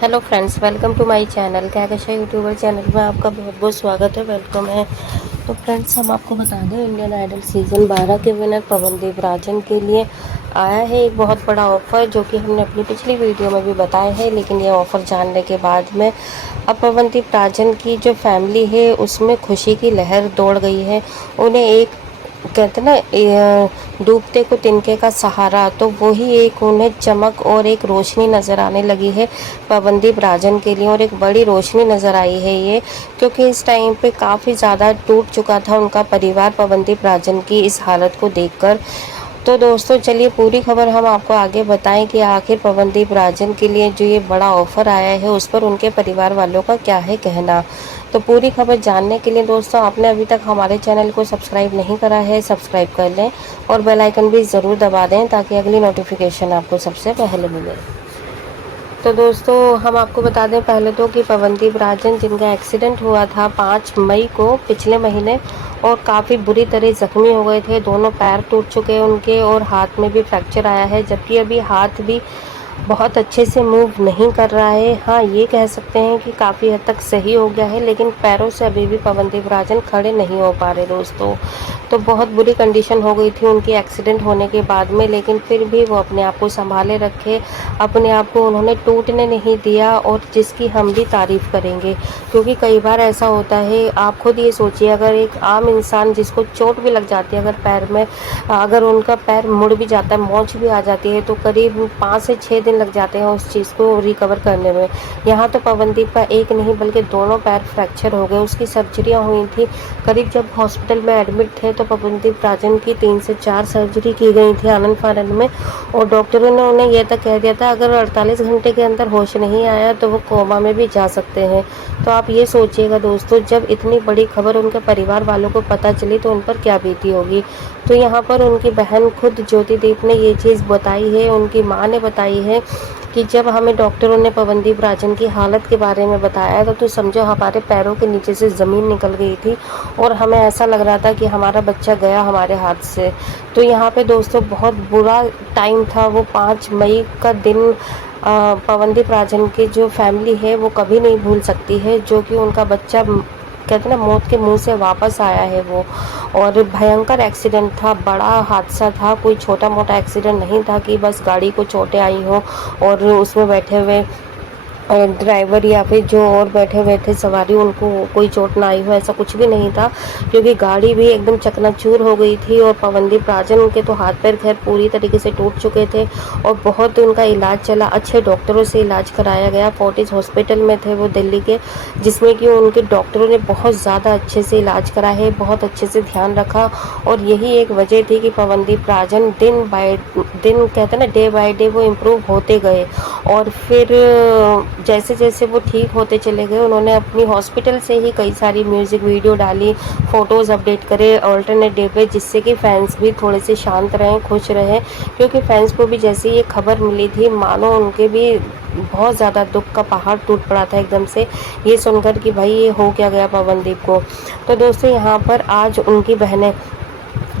Hello friends, welcome to my channel. क्या कैशा YouTuber channel में आपका बहुत बहुत स्वागत है, वेलकम है। तो फ्रेंड्स, हम आपको बता दें, इंडियन आइडल सीज़न 12 के विनर पवनदीप राजन के लिए आया है एक बहुत बड़ा ऑफ़र, जो कि हमने अपनी पिछली वीडियो में भी बताया है। लेकिन ये ऑफ़र जानने के बाद में अब पवनदीप राजन की जो फैमिली है उसमें खुशी की लहर दौड़ गई है। उन्हें एक कहते ना डूबते को तिनके का सहारा, तो वही एक उन्हें चमक और एक रोशनी नज़र आने लगी है पवनदीप राजन के लिए। और एक बड़ी रोशनी नज़र आई है ये, क्योंकि इस टाइम पे काफ़ी ज़्यादा टूट चुका था उनका परिवार पवनदीप राजन की इस हालत को देखकर। तो दोस्तों, चलिए पूरी खबर हम आपको आगे बताएं कि आखिर पवनदीप राजन के लिए जो ये बड़ा ऑफ़र आया है उस पर उनके परिवार वालों का क्या है कहना। तो पूरी खबर जानने के लिए दोस्तों, आपने अभी तक हमारे चैनल को सब्सक्राइब नहीं करा है, सब्सक्राइब कर लें और बेल आइकन भी ज़रूर दबा दें ताकि अगली नोटिफिकेशन आपको सबसे पहले मिले। तो दोस्तों, हम आपको बता दें पहले तो कि पवनदीप राजन, जिनका एक्सीडेंट हुआ था 5 मई को पिछले महीने, और काफ़ी बुरी तरह ज़ख्मी हो गए थे। दोनों पैर टूट चुके हैं उनके और हाथ में भी फ्रैक्चर आया है, जबकि अभी हाथ भी बहुत अच्छे से मूव नहीं कर रहा है। हाँ, ये कह सकते हैं कि काफ़ी हद तक सही हो गया है, लेकिन पैरों से अभी भी पवनदीप राजन खड़े नहीं हो पा रहे दोस्तों। तो बहुत बुरी कंडीशन हो गई थी उनकी एक्सीडेंट होने के बाद में, लेकिन फिर भी वो अपने आप को संभाले रखे, अपने आप को उन्होंने टूटने नहीं दिया, और जिसकी हम भी तारीफ़ करेंगे। क्योंकि कई बार ऐसा होता है, आप खुद ये सोचिए, अगर एक आम इंसान जिसको चोट भी लग जाती है, अगर पैर में, अगर उनका पैर मुड़ भी जाता है, मोच भी आ जाती है, तो करीब 5 से 6 दिन लग जाते हैं उस चीज़ को रिकवर करने में। यहाँ तो पवनदीप का एक नहीं बल्कि दोनों पैर फ्रैक्चर हो गए। उसकी सर्जरियाँ हुई थी, करीब जब हॉस्पिटल में एडमिट थे तो पवनदीप राजन की 3 से 4 सर्जरी की गई थी आनंद फानन में, और डॉक्टरों ने उन्हें यह तक कह दिया था अगर 48 घंटे के अंदर होश नहीं आया तो वो कोमा में भी जा सकते हैं। तो आप ये सोचिएगा दोस्तों, जब इतनी बड़ी खबर उनके परिवार वालों को पता चली तो उन पर क्या बीती होगी। तो यहाँ पर उनकी बहन खुद ज्योतिदीप ने ये चीज़ बताई है, उनकी माँ ने बताई है कि जब हमें डॉक्टरों ने पवनदीप राजन की हालत के बारे में बताया तो समझो हमारे पैरों के नीचे से ज़मीन निकल गई थी, और हमें ऐसा लग रहा था कि हमारा बच्चा गया हमारे हाथ से। तो यहाँ पे दोस्तों बहुत बुरा टाइम था वो 5 मई का दिन। पवनदीप राजन की जो फैमिली है वो कभी नहीं भूल सकती है, जो कि उनका बच्चा कहते हैं ना मौत के मुंह से वापस आया है वो। और भयंकर एक्सीडेंट था, बड़ा हादसा था, कोई छोटा मोटा एक्सीडेंट नहीं था कि बस गाड़ी को चोटें आई हो और उसमें बैठे हुए ड्राइवर या फिर जो और बैठे हुए थे सवारी उनको कोई चोट ना आई हो, ऐसा कुछ भी नहीं था। क्योंकि गाड़ी भी एकदम चकनाचूर हो गई थी, और पवनदीप राजन के तो हाथ पैर खैर पूरी तरीके से टूट चुके थे, और बहुत उनका इलाज चला, अच्छे डॉक्टरों से इलाज कराया गया। फोर्टिस हॉस्पिटल में थे वो दिल्ली के, जिसमें कि उनके डॉक्टरों ने बहुत ज़्यादा अच्छे से इलाज करा है, बहुत अच्छे से ध्यान रखा। और यही एक वजह थी कि पवनदीप राजन दिन बाय दिन, कहते हैं ना, डे बाय डे वो इम्प्रूव होते गए। और फिर जैसे जैसे वो ठीक होते चले गए, उन्होंने अपनी हॉस्पिटल से ही कई सारी म्यूज़िक वीडियो डाली, फ़ोटोज़ अपडेट करे अल्टरनेट डे पे, जिससे कि फैंस भी थोड़े से शांत रहें, खुश रहें। क्योंकि फैंस को भी जैसे ये खबर मिली थी, मानो उनके भी बहुत ज़्यादा दुख का पहाड़ टूट पड़ा था एकदम से ये सुनकर कि भाई ये हो क्या गया पवनदीप को। तो दोस्तों, यहाँ पर आज उनकी बहनें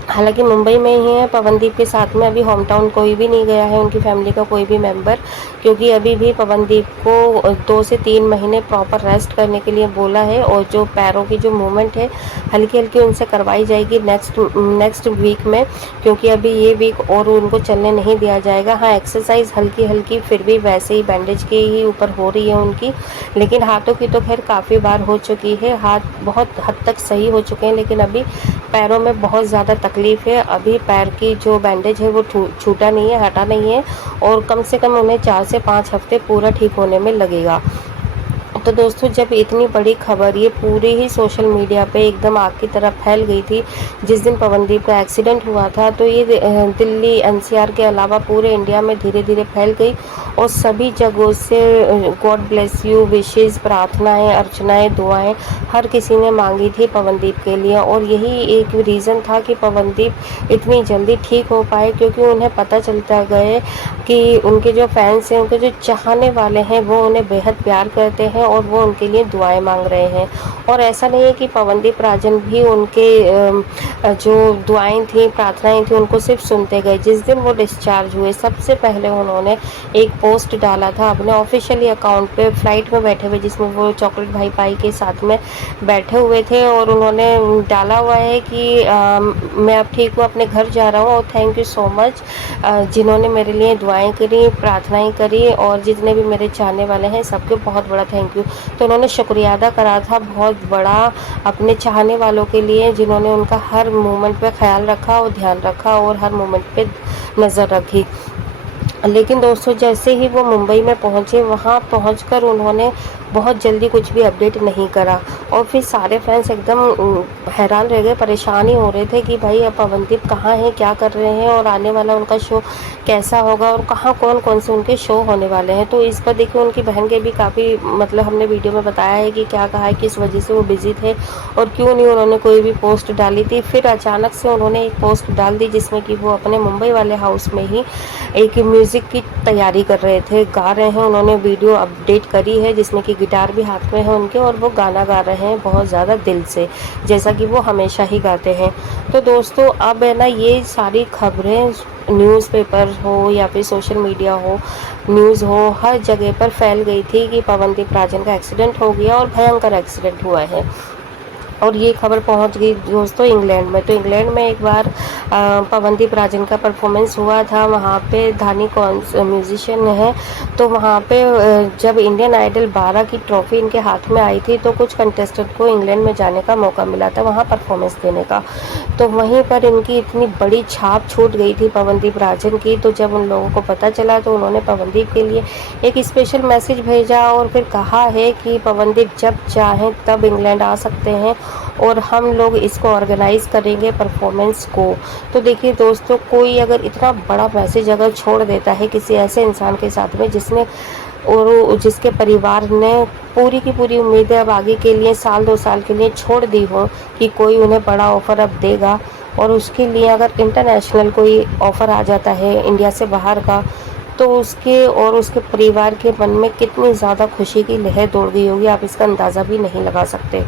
हालांकि मुंबई में ही है पवनदीप के साथ में, अभी होम टाउन कोई भी नहीं गया है उनकी फैमिली का कोई भी मेंबर, क्योंकि अभी भी पवनदीप को 2 से 3 महीने प्रॉपर रेस्ट करने के लिए बोला है। और जो पैरों की जो मूवमेंट है हल्की हल्की उनसे करवाई जाएगी नेक्स्ट वीक में, क्योंकि अभी ये वीक और उनको चलने नहीं दिया जाएगा। हाँ, एक्सरसाइज हल्की हल्की फिर भी वैसे ही बैंडेज के ही ऊपर हो रही है उनकी, लेकिन हाथों की तो खैर काफ़ी बार हो चुकी है, हाथ बहुत हद तक सही हो चुके हैं, लेकिन अभी पैरों में बहुत ज़्यादा तकलीफ़ है। अभी पैर की जो बैंडेज है वो छूटा नहीं है, हटा नहीं है, और कम से कम उन्हें 4 से 5 हफ्ते पूरा ठीक होने में लगेगा। तो दोस्तों, जब इतनी बड़ी खबर ये पूरे ही सोशल मीडिया पे एकदम आग की तरह फैल गई थी जिस दिन पवनदीप का एक्सीडेंट हुआ था, तो ये दिल्ली एनसीआर के अलावा पूरे इंडिया में धीरे धीरे फैल गई, और सभी जगहों से गॉड ब्लेस यू विशेज़, प्रार्थनाएं, अर्चनाएं, दुआएं हर किसी ने मांगी थी पवनदीप के लिए। और यही एक रीज़न था कि पवनदीप इतनी जल्दी ठीक हो पाए, क्योंकि उन्हें पता चलता गए कि उनके जो फैंस हैं, उनके जो चाहने वाले हैं, वो उन्हें बेहद प्यार करते हैं, और वो उनके लिए दुआएं मांग रहे हैं। और ऐसा नहीं है कि पवनदीप राजन भी उनके जो दुआएं थी, प्रार्थनाएं थी, उनको सिर्फ सुनते गए। जिस दिन वो डिस्चार्ज हुए सबसे पहले उन्होंने एक पोस्ट डाला था अपने ऑफिशियली अकाउंट पे, फ्लाइट में बैठे हुए, जिसमें वो चॉकलेट भाई पाई के साथ में बैठे हुए थे, और उन्होंने डाला हुआ है कि मैं अब ठीक हूँ, अपने घर जा रहा हूँ, और थैंक यू सो मच जिन्होंने मेरे लिए दुआएं करी, प्रार्थनाएं करी, और जितने भी मेरे चाहने वाले हैं सबके बहुत बड़ा थैंक यू। तो उन्होंने शुक्रिया अदा करा था बहुत बड़ा अपने चाहने वालों के लिए, जिन्होंने उनका हर मोमेंट पे ख्याल रखा और ध्यान रखा और हर मोमेंट पे नज़र रखी। लेकिन दोस्तों जैसे ही वो मुंबई में पहुँचे, वहाँ पहुँचकर उन्होंने बहुत जल्दी कुछ भी अपडेट नहीं करा, और फिर सारे फैंस एकदम हैरान रह गए, परेशान ही हो रहे थे कि भाई अब पवनदीप कहाँ हैं, क्या कर रहे हैं, और आने वाला उनका शो कैसा होगा, और कहाँ कौन कौन से उनके शो होने वाले हैं। तो इस पर देखिए उनकी बहन के भी काफ़ी, मतलब हमने वीडियो में बताया है कि क्या कहा है, किस वजह से वो बिज़ी थे और क्यों नहीं उन्होंने कोई भी पोस्ट डाली थी। फिर अचानक से उन्होंने एक पोस्ट डाल दी जिसमें कि वो अपने मुंबई वाले हाउस में ही एक म्यूज़िक की तैयारी कर रहे थे, गा रहे हैं। उन्होंने वीडियो अपडेट करी है जिसमें कि गिटार भी हाथ में है उनके, और वो गाना गा रहे हैं बहुत ज़्यादा दिल से, जैसा कि वो हमेशा ही गाते हैं। तो दोस्तों अब है ना, ये सारी खबरें न्यूज़पेपर हो या फिर सोशल मीडिया हो, न्यूज़ हो, हर जगह पर फैल गई थी कि पवनदीप राजन का एक्सीडेंट हो गया और भयंकर एक्सीडेंट हुआ है। और ये खबर पहुंच गई दोस्तों इंग्लैंड में। तो इंग्लैंड में एक बार पवनदीप राजन का परफॉर्मेंस हुआ था, वहाँ पे धानी कौन म्यूजिशियन है, तो वहाँ पे जब इंडियन आइडल 12 की ट्रॉफी इनके हाथ में आई थी, तो कुछ कंटेस्टेंट को इंग्लैंड में जाने का मौका मिला था वहाँ परफॉर्मेंस देने का। तो वहीं पर इनकी इतनी बड़ी छाप छूट गई थी पवनदीप राजन की। तो जब उन लोगों को पता चला तो उन्होंने पवनदीप के लिए एक स्पेशल मैसेज भेजा और फिर कहा है कि पवनदीप जब चाहें तब इंग्लैंड आ सकते हैं और हम लोग इसको ऑर्गेनाइज़ करेंगे परफॉर्मेंस को। तो देखिए दोस्तों, कोई अगर इतना बड़ा मैसेज अगर छोड़ देता है किसी ऐसे इंसान के साथ में जिसने और जिसके परिवार ने पूरी की पूरी उम्मीदें अब आगे के लिए साल 2 साल के लिए छोड़ दी हो कि कोई उन्हें बड़ा ऑफ़र अब देगा, और उसके लिए अगर इंटरनेशनल कोई ऑफ़र आ जाता है इंडिया से बाहर का, तो उसके और उसके परिवार के मन में कितनी ज़्यादा खुशी की लहर दौड़ गई होगी, आप इसका अंदाज़ा भी नहीं लगा सकते।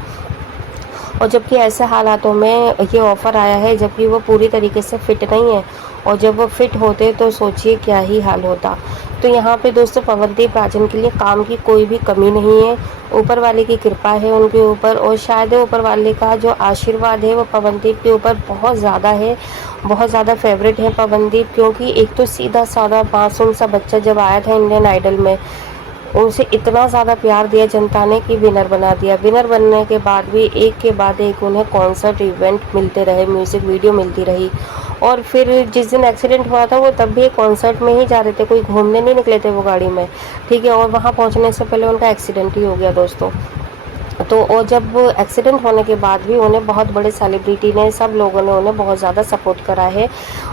और जबकि ऐसे हालातों में ये ऑफ़र आया है जबकि वो पूरी तरीके से फ़िट नहीं है, और जब वो फ़िट होते तो सोचिए क्या ही हाल होता। तो यहाँ पे दोस्तों पवनदीप राजन के लिए काम की कोई भी कमी नहीं है, ऊपर वाले की कृपा है उनके ऊपर, और शायद ऊपर वाले का जो आशीर्वाद है वो पवनदीप के ऊपर बहुत ज़्यादा है, बहुत ज़्यादा फेवरेट है पवनदीप। क्योंकि एक तो सीधा साधा मासूम सा बच्चा जब आया था इंडियन आइडल में, उनसे इतना ज़्यादा प्यार दिया जनता ने कि विनर बना दिया। विनर बनने के बाद भी एक के बाद एक उन्हें कॉन्सर्ट इवेंट मिलते रहे, म्यूज़िक वीडियो मिलती रही। और फिर जिस दिन एक्सीडेंट हुआ था वो तब भी कॉन्सर्ट में ही जा रहे थे, कोई घूमने नहीं निकले थे वो गाड़ी में, ठीक है। और वहाँ पहुँचने से पहले उनका एक्सीडेंट ही हो गया दोस्तों। तो और जब एक्सीडेंट होने के बाद भी उन्हें बहुत बड़े सेलिब्रिटी ने, सब लोगों ने उन्हें बहुत ज़्यादा सपोर्ट करा है,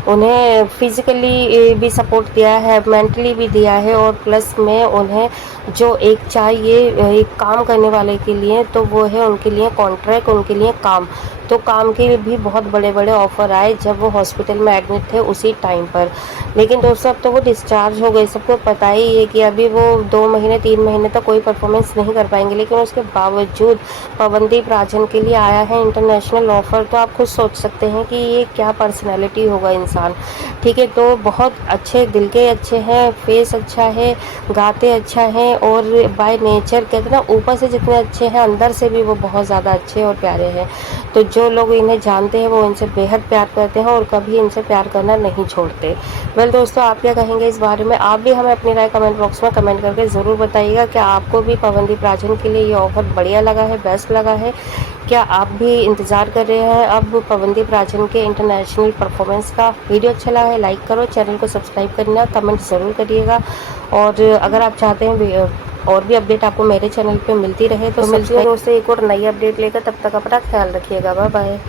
उन्हें फिज़िकली भी सपोर्ट दिया है, मेंटली भी दिया है, और प्लस में उन्हें जो एक चाहिए एक काम करने वाले के लिए, तो वो है उनके लिए कॉन्ट्रैक्ट, उनके लिए काम। तो काम के भी बहुत बड़े बड़े ऑफ़र आए जब वो हॉस्पिटल में एडमिट थे उसी टाइम पर। लेकिन दोस्तों अब तो वो डिस्चार्ज हो गए, सबको पता ही है कि अभी वो 2 महीने 3 महीने तक कोई परफॉर्मेंस नहीं कर पाएंगे। लेकिन उसके बावजूद पवनदीप राजन के लिए आया है इंटरनेशनल ऑफ़र। तो आप खुद सोच सकते हैं कि ये क्या पर्सनैलिटी होगा इंसान, ठीक है। तो बहुत अच्छे, दिल के अच्छे हैं, फेस अच्छा है, गाते अच्छा है, और बाय नेचर कहते हैं ना, ऊपर से जितने अच्छे हैं अंदर से भी वो बहुत ज़्यादा अच्छे और प्यारे हैं। तो जो लोग इन्हें जानते हैं वो इनसे बेहद प्यार करते हैं और कभी इनसे प्यार करना नहीं छोड़ते। वेल दोस्तों, आप क्या कहेंगे इस बारे में? आप भी हमें अपनी राय कमेंट बॉक्स में कमेंट करके ज़रूर बताइएगा। क्या आपको भी पवनदीप राजन के लिए ये ऑफ़र बढ़िया लगा है, बेस्ट लगा है? क्या आप भी इंतज़ार कर रहे हैं अब पवनदीप राजन के इंटरनेशनल परफॉर्मेंस का? वीडियो अच्छा लगा है लाइक करो, चैनल को सब्सक्राइब करना, कमेंट ज़रूर करिएगा। और अगर आप चाहते हैं और भी अपडेट आपको मेरे चैनल पे मिलती रहे तो मिलती है दोस्तों एक और नई अपडेट लेकर। तब तक अपना ख्याल रखिएगा, बाय बाय।